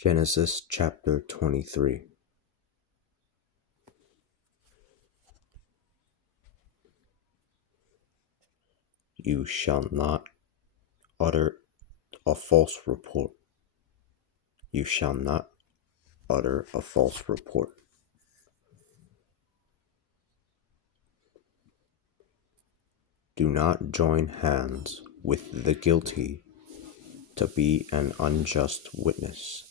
Genesis chapter 23. You shall not utter a false report. You shall not utter a false report. Do not join hands with the guilty to be an unjust witness.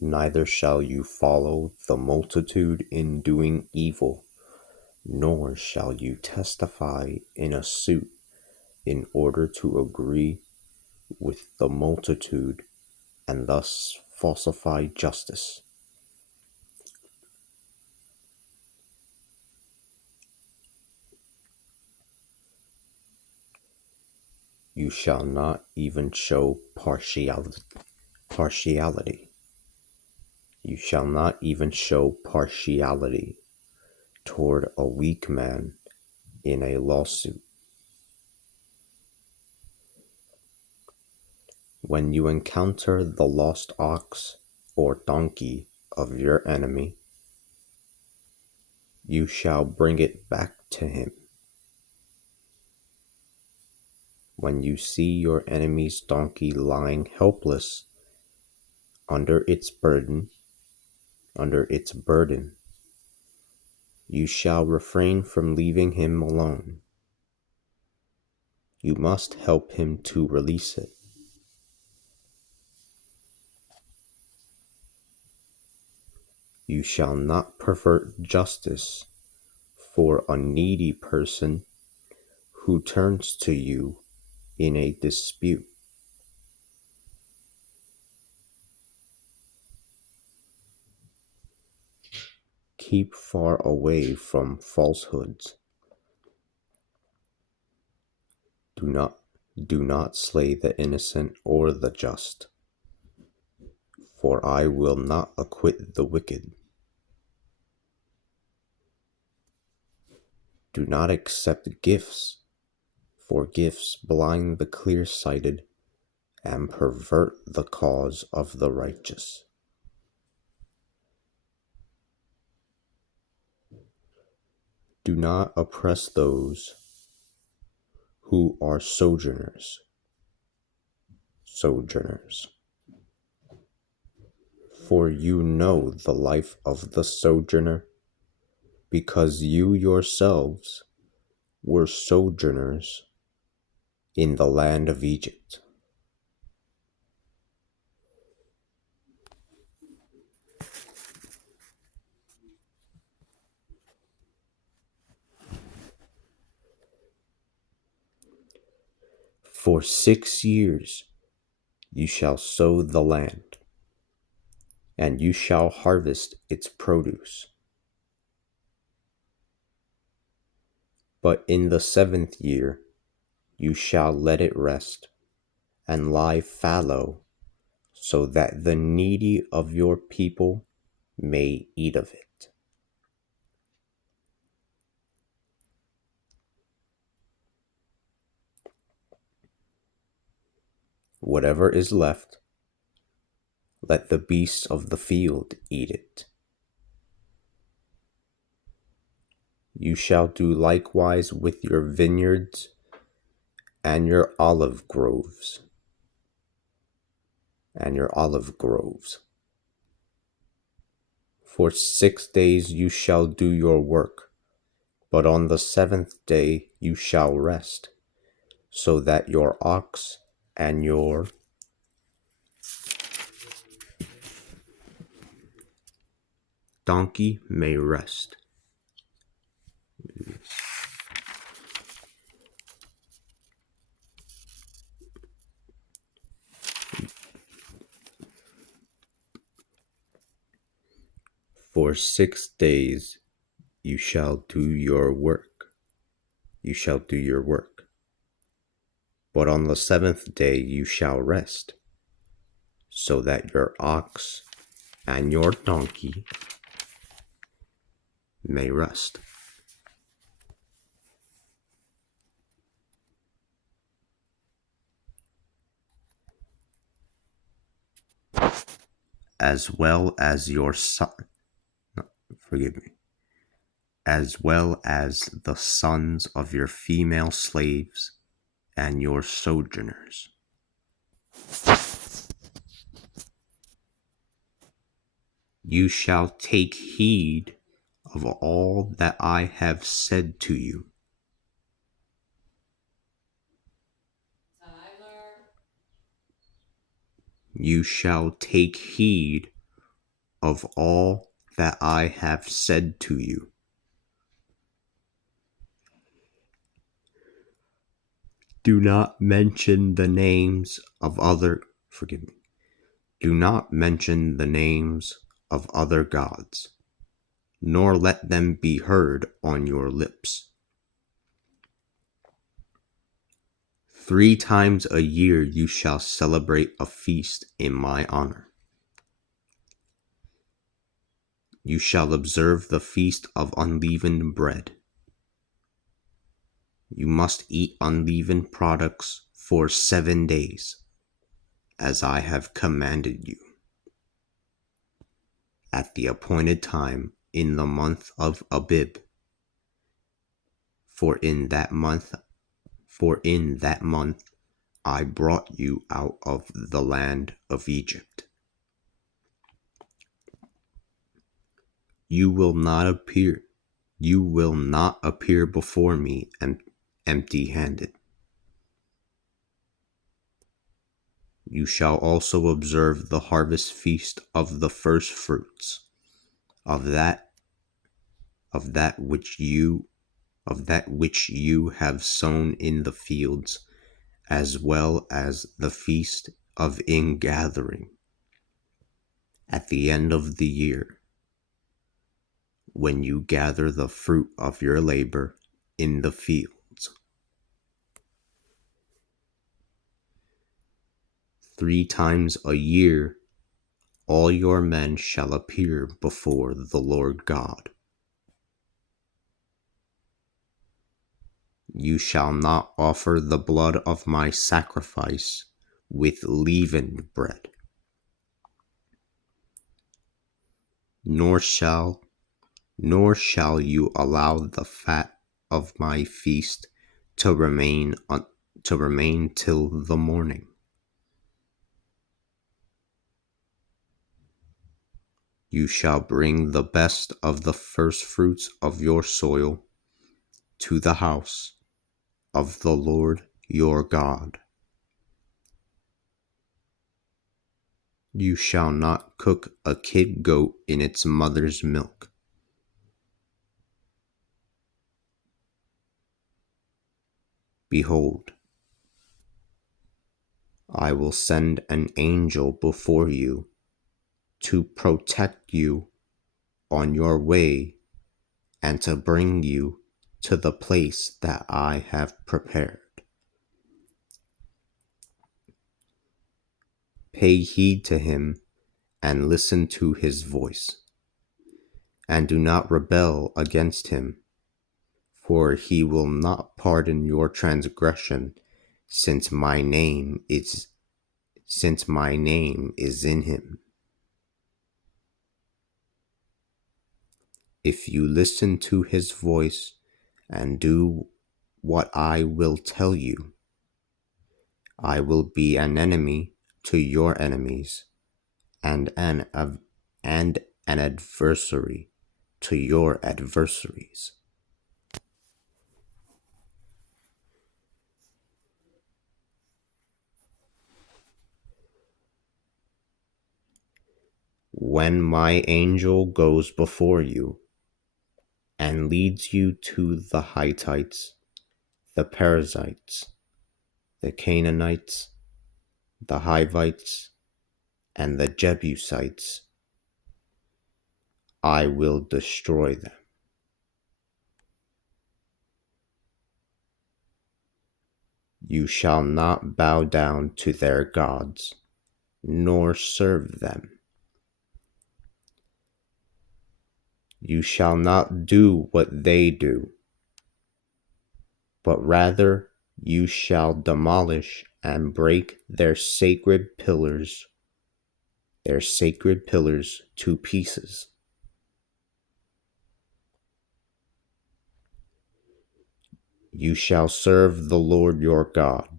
Neither shall you follow the multitude in doing evil, nor shall you testify in a suit in order to agree with the multitude and thus falsify justice. You shall not even show partiality. You shall not even show partiality toward a weak man in a lawsuit. When you encounter the lost ox or donkey of your enemy, you shall bring it back to him. When you see your enemy's donkey lying helpless under its burden, you shall refrain from leaving him alone. You must help him to release it. You shall not pervert justice for a needy person who turns to you in a dispute. Keep far away from falsehoods. Do not slay the innocent or the just, for I will not acquit the wicked. Do not accept gifts, for gifts blind the clear-sighted and pervert the cause of the righteous. Do not oppress those who are sojourners. For you know the life of the sojourner, because you yourselves were sojourners in the land of Egypt. For 6 years you shall sow the land, and you shall harvest its produce. But in the 7th year you shall let it rest and lie fallow, so that the needy of your people may eat of it. Whatever is left, let the beasts of the field eat it. You shall do likewise with your vineyards and your olive groves. For 6 days you shall do your work, but on the 7th day you shall rest, so that your ox and your donkey may rest. For 6 days you shall do your work. But on the 7th day you shall rest, so that your ox and your donkey may rest. as well as your forgive me, as well as the sons of your female slaves and your sojourners. You shall take heed of all that I have said to you. You shall take heed of all that I have said to you. Do not mention the names of other, forgive me. Do not mention the names of other gods, nor let them be heard on your lips. 3 times a year you shall celebrate a feast in my honor. You shall observe the feast of unleavened bread. You must eat unleavened products for 7 days, as I have commanded you. At the appointed time in the month of Abib, for in that month I brought you out of the land of Egypt. You will not appear before me empty-handed. You shall also observe the harvest feast of the first fruits of that which you have sown in the fields, as well as the feast of ingathering at the end of the year, when you gather the fruit of your labor in the fields. 3 times a year all your men shall appear before the Lord God. You shall not offer the blood of my sacrifice with leavened bread, nor shall you allow the fat of my feast to remain till the morning. You shall bring the best of the first fruits of your soil to the house of the Lord your God. You shall not cook a kid goat in its mother's milk. Behold, I will send an angel before you to protect you on your way and to bring you to the place that I have prepared. Pay heed to him and listen to his voice, and do not rebel against him, for he will not pardon your transgression, since my name is in him. If you listen to his voice and do what I will tell you, I will be an enemy to your enemies and an adversary to your adversaries. When my angel goes before you and leads you to the Hittites, the Perizzites, the Canaanites, the Hivites, and the Jebusites, I will destroy them. You shall not bow down to their gods, nor serve them. You shall not do what they do, but rather you shall demolish and break their sacred pillars their sacred pillars to pieces. You shall serve the Lord your God.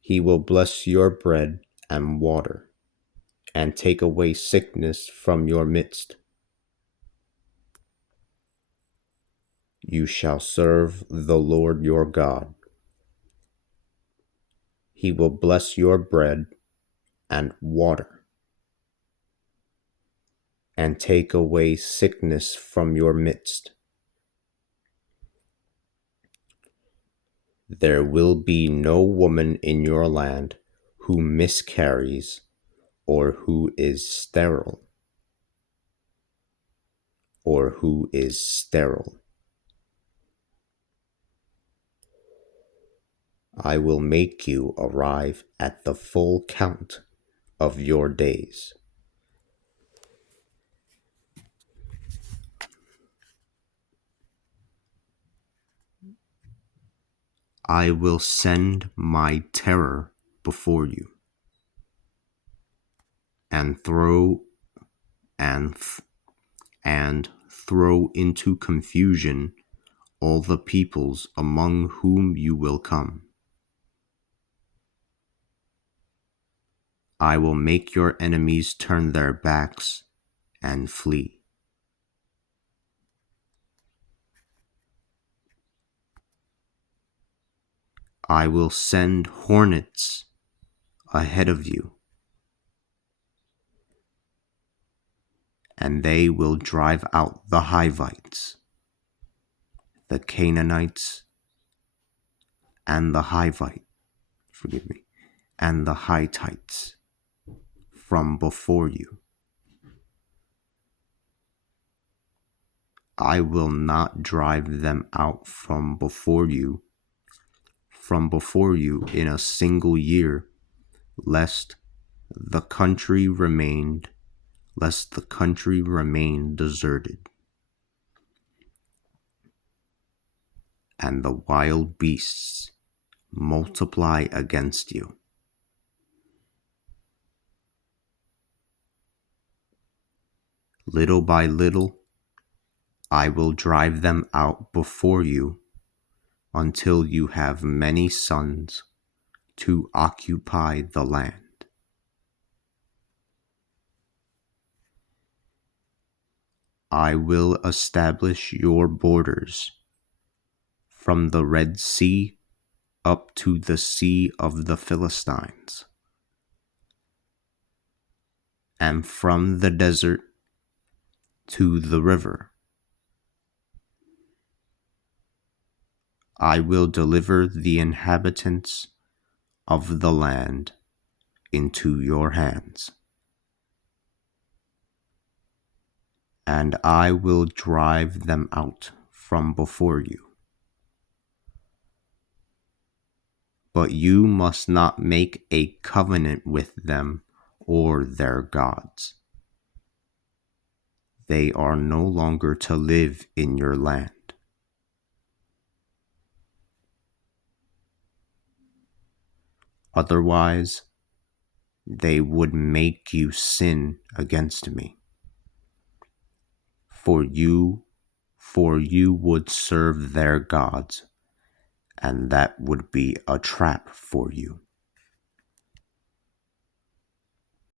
He will bless your bread and water, and take away sickness from your midst. You shall serve the Lord your God. He will bless your bread and water, and take away sickness from your midst. There will be no woman in your land who miscarries or who is sterile, or who is sterile. I will make you arrive at the full count of your days. I will send my terror before you, and throw into confusion all the peoples among whom you will come. I will make your enemies turn their backs and flee. I will send hornets ahead of you, and they will drive out the Hivites, the Canaanites, and the and the Hittites from before you. I will not drive them out from before you in a single year, lest the country remain deserted, and the wild beasts multiply against you. Little by little, I will drive them out before you until you have many sons to occupy the land. I will establish your borders from the Red Sea up to the Sea of the Philistines, and from the desert to the river. I will deliver the inhabitants of the land into your hands, and I will drive them out from before you. But you must not make a covenant with them or their gods. They are no longer to live in your land. Otherwise, they would make you sin against me. For you would serve their gods, and that would be a trap for you.